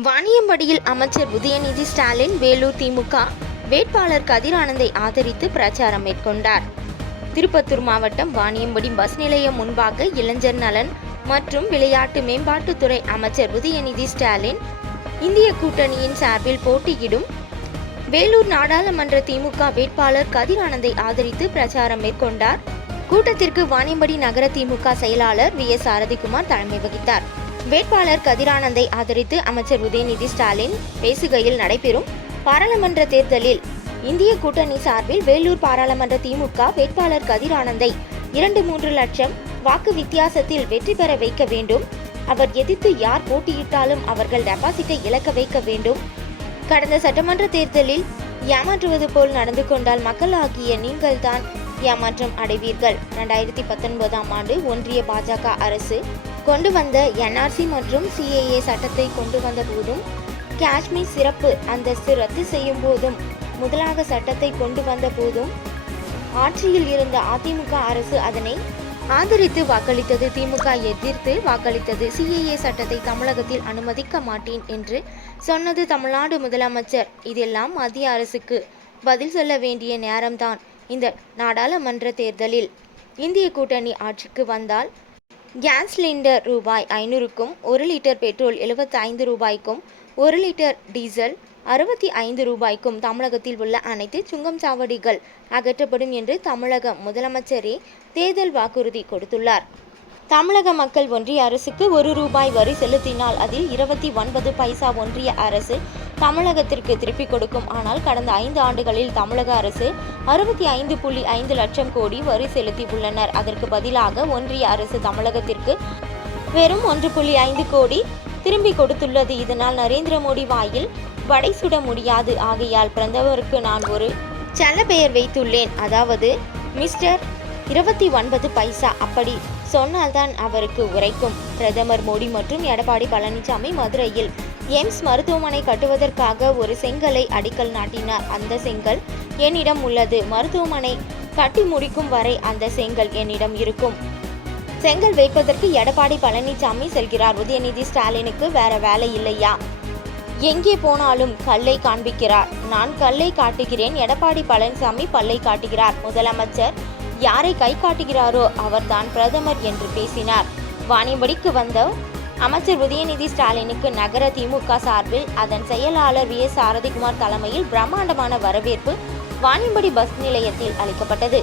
வாணியம்படியில் அமைச்சர் உதயநிதி ஸ்டாலின் வேலூர் திமுக. வேட்பாளர் கதிரானந்தை ஆதரித்து பிரச்சாரம் மேற்கொண்டார். திருப்பத்தூர் மாவட்டம் வாணியம்படி பஸ் நிலையம் முன்பாக இளைஞர் நலன் மற்றும் விளையாட்டு மேம்பாட்டுத்துறை அமைச்சர் உதயநிதி ஸ்டாலின் இந்திய கூட்டணியின் சார்பில் போட்டியிடும். வேலூர் நாடாளுமன்ற திமுக வேட்பாளர் கதிரானந்தை ஆதரித்து பிரச்சாரம் மேற்கொண்டார். கூட்டத்திற்கு வாணியம்படி நகர திமுக செயலாளர் வி எஸ் சாரதிகுமார் தலைமை வகித்தார். வேட்பாளர் கதிரானந்தை ஆதரித்து அமைச்சர் உதயநிதி ஸ்டாலின் பேசுகையில் நடைபெறும் பாராளுமன்ற தேர்தலில் இந்திய கூட்டணி சார்பில் வேலூர் பாராளுமன்ற திமுக வேட்பாளர் கதிரானந்தை இரண்டு மூன்று லட்சம் வாக்கு வித்தியாசத்தில் வெற்றி பெற வைக்க வேண்டும். அவர் எதிர்த்து யார் போட்டியிட்டாலும் அவர்கள் டெபாசிட்டை இழக்க வைக்க வேண்டும். கடந்த சட்டமன்ற தேர்தலில் ஏமாற்றுவது போல் நடந்து கொண்டால் மக்களாகிய நீங்கள்தான் ஏமாற்றம் அடைவீர்கள். ரெண்டாயிரத்தி பத்தொன்பதாம் ஆண்டு ஒன்றிய பாஜக அரசு கொண்டு வந்த என்ஆர்சி மற்றும் சிஏஏ சட்டத்தை கொண்டு வந்த போதும் காஷ்மீர் சிறப்பு அந்தஸ்து ரத்து செய்யும் போதும் முதலாக சட்டத்தை கொண்டு வந்த போதும் ஆட்சியில் இருந்த அதிமுக அரசு அதனை ஆதரித்து வாக்களித்தது திமுக எதிர்த்து வாக்களித்தது சிஏஏ சட்டத்தை தமிழகத்தில் அனுமதிக்க மாட்டேன் என்று சொன்னது தமிழ்நாடு முதலமைச்சர். இதெல்லாம் மத்திய அரசுக்கு பதில் சொல்ல வேண்டிய நேரம்தான். இந்த நாடாளுமன்ற தேர்தலில் இந்திய கூட்டணி ஆட்சிக்கு வந்தால் கேஸ் சிலிண்டர் ரூபாய் ஐநூறுக்கும் ஒரு லிட்டர் பெட்ரோல் 75 ஐந்து ரூபாய்க்கும் ஒரு லிட்டர் டீசல் அறுபத்தி ஐந்து ரூபாய்க்கும் தமிழகத்தில் உள்ள அனைத்து சுங்கம் சாவடிகள் அகற்றப்படும் என்று தமிழக முதலமைச்சரே தேர்தல் வாக்குறுதி கொடுத்துள்ளார். தமிழக மக்கள் ஒன்றிய அரசுக்கு ஒரு ரூபாய் வரி செலுத்தினால் அதில் இருபத்தி ஒன்பது பைசா ஒன்றிய அரசு தமிழகத்திற்கு திருப்பிக் கொடுக்கும். ஆனால் கடந்த ஐந்து ஆண்டுகளில் தமிழக அரசு அறுபத்தி ஐந்து புள்ளி ஐந்து லட்சம் கோடி வரி செலுத்தி உள்ளனர். அதற்கு பதிலாக ஒன்றிய அரசு தமிழகத்திற்கு வெறும் ஒன்று புள்ளி ஐந்து கோடி திரும்பி கொடுத்துள்ளது. இதனால் நரேந்திர மோடி வாயில் வடை சுட முடியாது. ஆகையால் பிரதமருக்கு நான் ஒரு செல்ல பெயர் வைத்துள்ளேன். அதாவது மிஸ்டர் இருபத்தி ஒன்பது பைசா. அப்படி சொன்னால்தான் அவருக்கு உரைக்கும். பிரதமர் மோடி மற்றும் எடப்பாடி பழனிசாமி மதுரையில் எய்ம்ஸ் மருத்துவமனை கட்டுவதற்காக ஒரு செங்கலை அடிக்கல் நாட்டினார். அந்த செங்கல் என்னிடம் உள்ளது. மருத்துவமனை கட்டி முடிக்கும் வரை அந்த செங்கல் என்னிடம் இருக்கும். செங்கல் வைப்பதற்கு எடப்பாடி பழனிசாமி செல்கிறார். உதயநிதி ஸ்டாலினுக்கு வேற வேலை இல்லையா? எங்கே போனாலும் கல்லை காண்பிக்கிறார். நான் கல்லை காட்டுகிறேன். எடப்பாடி பழனிசாமி பல்லை காட்டுகிறார். முதலமைச்சர் யாரை கை காட்டுகிறாரோ அவர்தான் பிரதமர் என்று பேசினார். வாணிபடிக்கு வந்த அமைச்சர் உதயநிதி ஸ்டாலினுக்கு நகர திமுக சார்பில் அதன் செயலாளர் வி. எஸ். சாரதிகுமார் தலைமையில் பிரம்மாண்டமான வரவேற்பு வாணியம்படி பஸ் நிலையத்தில் அளிக்கப்பட்டது.